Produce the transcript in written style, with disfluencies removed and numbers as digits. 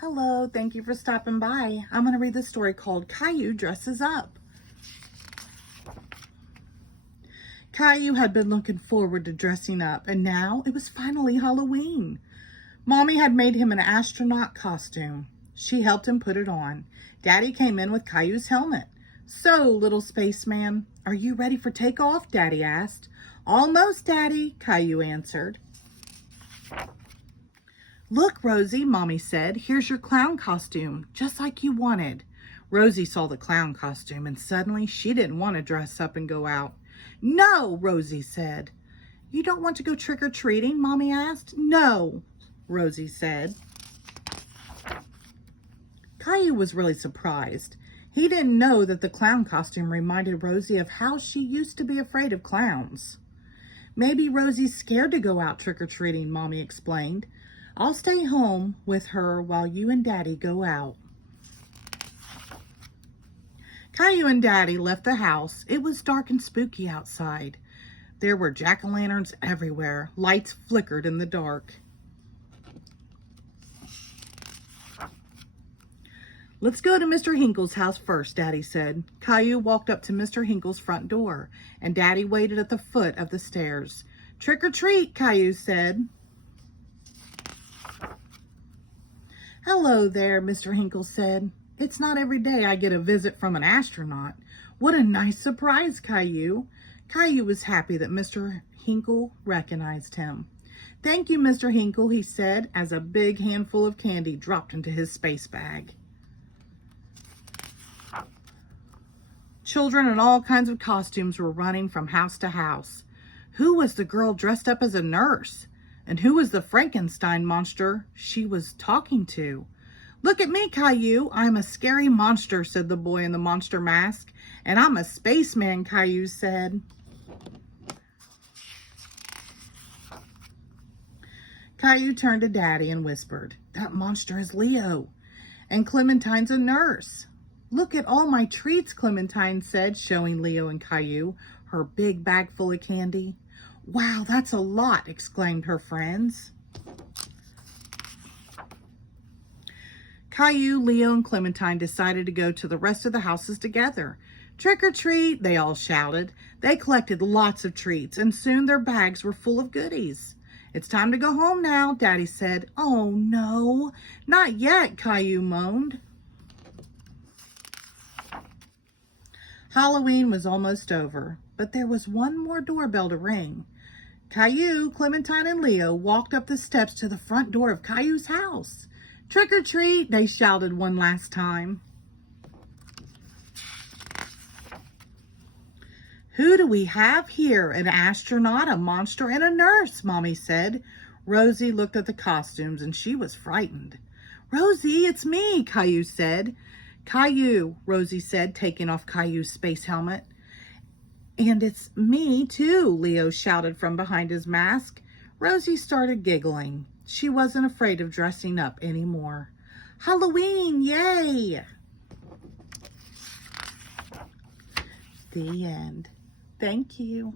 Hello, thank you for stopping by. I'm going to read the story called Caillou Dresses Up. Caillou had been looking forward to dressing up, and now it was finally Halloween. Mommy had made him an astronaut costume. She helped him put it on. Daddy came in with Caillou's helmet. "So, little spaceman, are you ready for takeoff?" Daddy asked. "Almost, Daddy," Caillou answered. "Look, Rosie," Mommy said, "here's your clown costume, just like you wanted." Rosie saw the clown costume, and suddenly she didn't want to dress up and go out. "No," Rosie said. "You don't want to go trick-or-treating?" Mommy asked. "No," Rosie said. Caillou was really surprised. He didn't know that the clown costume reminded Rosie of how she used to be afraid of clowns. "Maybe Rosie's scared to go out trick-or-treating," Mommy explained. "I'll stay home with her while you and Daddy go out." Caillou and Daddy left the house. It was dark and spooky outside. There were jack-o'-lanterns everywhere. Lights flickered in the dark. "Let's go to Mr. Hinkles' house first," Daddy said. Caillou walked up to Mr. Hinkles' front door, and Daddy waited at the foot of the stairs. "Trick or treat," Caillou said. "Hello there," Mr. Hinkles said. "It's not every day I get a visit from an astronaut. What a nice surprise, Caillou." Caillou was happy that Mr. Hinkle recognized him. "Thank you, Mr. Hinkle," he said, as a big handful of candy dropped into his space bag. Children in all kinds of costumes were running from house to house. Who was the girl dressed up as a nurse? And who was the Frankenstein monster she was talking to? "Look at me, Caillou. I'm a scary monster," said the boy in the monster mask. "And I'm a spaceman," Caillou said. Caillou turned to Daddy and whispered, "That monster is Leo. And Clementine's a nurse." "Look at all my treats," Clementine said, showing Leo and Caillou her big bag full of candy. "Wow, that's a lot," exclaimed her friends. Caillou, Leo, and Clementine decided to go to the rest of the houses together. "Trick or treat," they all shouted. They collected lots of treats, and soon their bags were full of goodies. "It's time to go home now," Daddy said. "Oh no, not yet," Caillou moaned. Halloween was almost over, but there was one more doorbell to ring. Caillou, Clementine, and Leo walked up the steps to the front door of Caillou's house. "Trick or treat," they shouted one last time. "Who do we have here? An astronaut, a monster, and a nurse," Mommy said. Rosie looked at the costumes and she was frightened. "Rosie, it's me," Caillou said. "Caillou," Rosie said, taking off Caillou's space helmet. "And it's me too," Leo shouted from behind his mask. Rosie started giggling. She wasn't afraid of dressing up anymore. Halloween, yay! The end. Thank you.